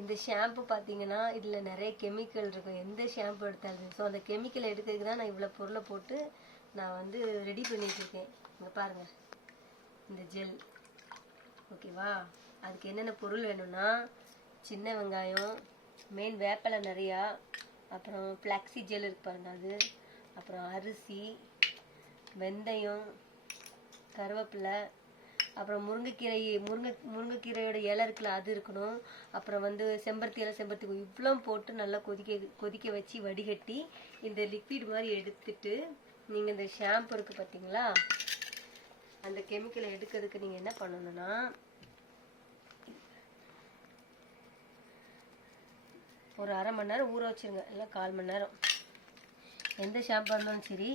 இந்த ஷாம்பு பார்த்தீங்கன்னா இதில் நிறைய கெமிக்கல் இருக்கும், எந்த ஷாம்பு எடுத்தாலும். ஸோ அந்த கெமிக்கல் எடுக்கிறதுக்கு தான் நான் இவ்வளோ பொருளை போட்டு நான் வந்து ரெடி பண்ணிட்டுருக்கேன். இங்கே பாருங்கள், இந்த ஜெல் ஓகேவா. அதுக்கு என்னென்ன பொருள் வேணும்னா, சின்ன வெங்காயம், மெயின் வேப்பிலை நிறையா, அப்புறம் ஃப்ளாக்ஸி ஜெல் இருக்கு பாருங்க அது, அப்புறம் அரிசி, வெந்தயம், கருவேப்பிலை, அப்புறம் முருங்கைக்கீரையோட இலை இருக்குல்ல அது இருக்கணும். அப்புறம் வந்து செம்பருத்தி இலை, செம்பருத்தி பூ இவ்வளோ போட்டு நல்லா கொதிக்க வச்சு வடிகட்டி இந்த லிக்விட் மாதிரி எடுத்துட்டு, நீங்கள் இந்த ஷாம்பு இருக்குது பார்த்தீங்களா, அந்த கெமிக்கலை எடுக்கிறதுக்கு நீங்கள் என்ன பண்ணணும்னா, ஒரு அரை மணி நேரம் ஊற வச்சுருங்க, இல்லை 1/4 மணி நேரம். எந்த ஷாம்பாக இருந்தாலும் சரி.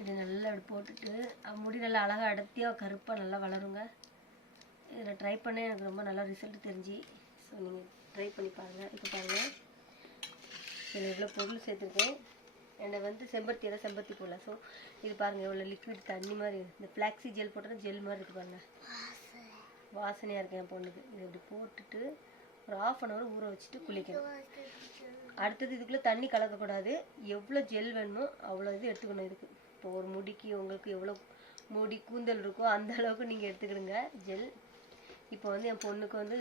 இது நல்லா அப்படி போட்டுட்டு முடி நல்லா அழகாக அடர்த்தியாக கருப்பாக நல்லா வளருங்க. இதில் ட்ரை பண்ண எனக்கு ரொம்ப நல்லா ரிசல்ட் தெரிஞ்சு. ஸோ நீங்கள் ட்ரை பண்ணி பாருங்கள். இப்போ பாருங்கள், இதில் எவ்வளோ பொருள் சேர்த்துருக்கேன். என்னை வந்து செம்பருத்தி இலை, செம்பருத்தி போடல. ஸோ இது பாருங்கள் எவ்வளோ லிக்விட் தண்ணி மாதிரி. இந்த ஃப்ளாக்ஸி ஜெல் போட்டால் ஜெல் மாதிரி இருக்குது பாருங்கள், வாசனையாக இருக்குது என் பொண்ணுக்கு. இது இப்படி போட்டுட்டு ஒரு 1/2 hour ஊற வச்சுட்டு குளிக்கணும். அடுத்தது இதுக்குள்ளே தண்ணி கலக்கக்கூடாது. எவ்வளோ ஜெல் வேணுமோ அவ்வளோ இது எடுத்துக்கணும். இதுக்கு இப்போ ஒரு முடிக்கு உங்களுக்கு எவ்வளோ முடி கூந்தல் இருக்கோ அந்த அளவுக்கு நீங்கள் எடுத்துக்கிடுங்க ஜெல். இப்போ வந்து என் பொண்ணுக்கு வந்து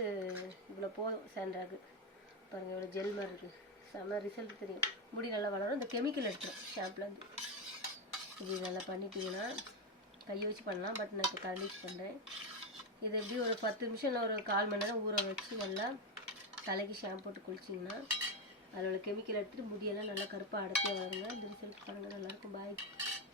இவ்வளோ போதும் சாண்ட்ராக்கு. பாருங்கள் எவ்வளோ ஜெல் மாதிரி இருக்குது, செம்ம ரிசல்ட் தெரியும். முடி நல்லா வளரும். இந்த கெமிக்கல் எடுத்துரும் ஷாம்புலேருந்து. இது நல்லா பண்ணிட்டீங்கன்னா கையை வச்சு பண்ணலாம், பட் நான் இப்போ கரண்டி வச்சு பண்ணுறேன். இது எப்படி ஒரு 10 நிமிஷம் இல்லை ஒரு 1/4 மணி நேரம் ஊற வச்சு நல்லா தலைக்கு ஷாம்பு போட்டு குளிச்சிங்கன்னா அதோட கெமிக்கல் எடுத்துகிட்டு முடியெல்லாம் நல்லா கருப்பாக அடர்த்தியாக வருங்க. இந்த ரிசல்ட் பாருங்கள், நல்லாயிருக்கும். பாய்.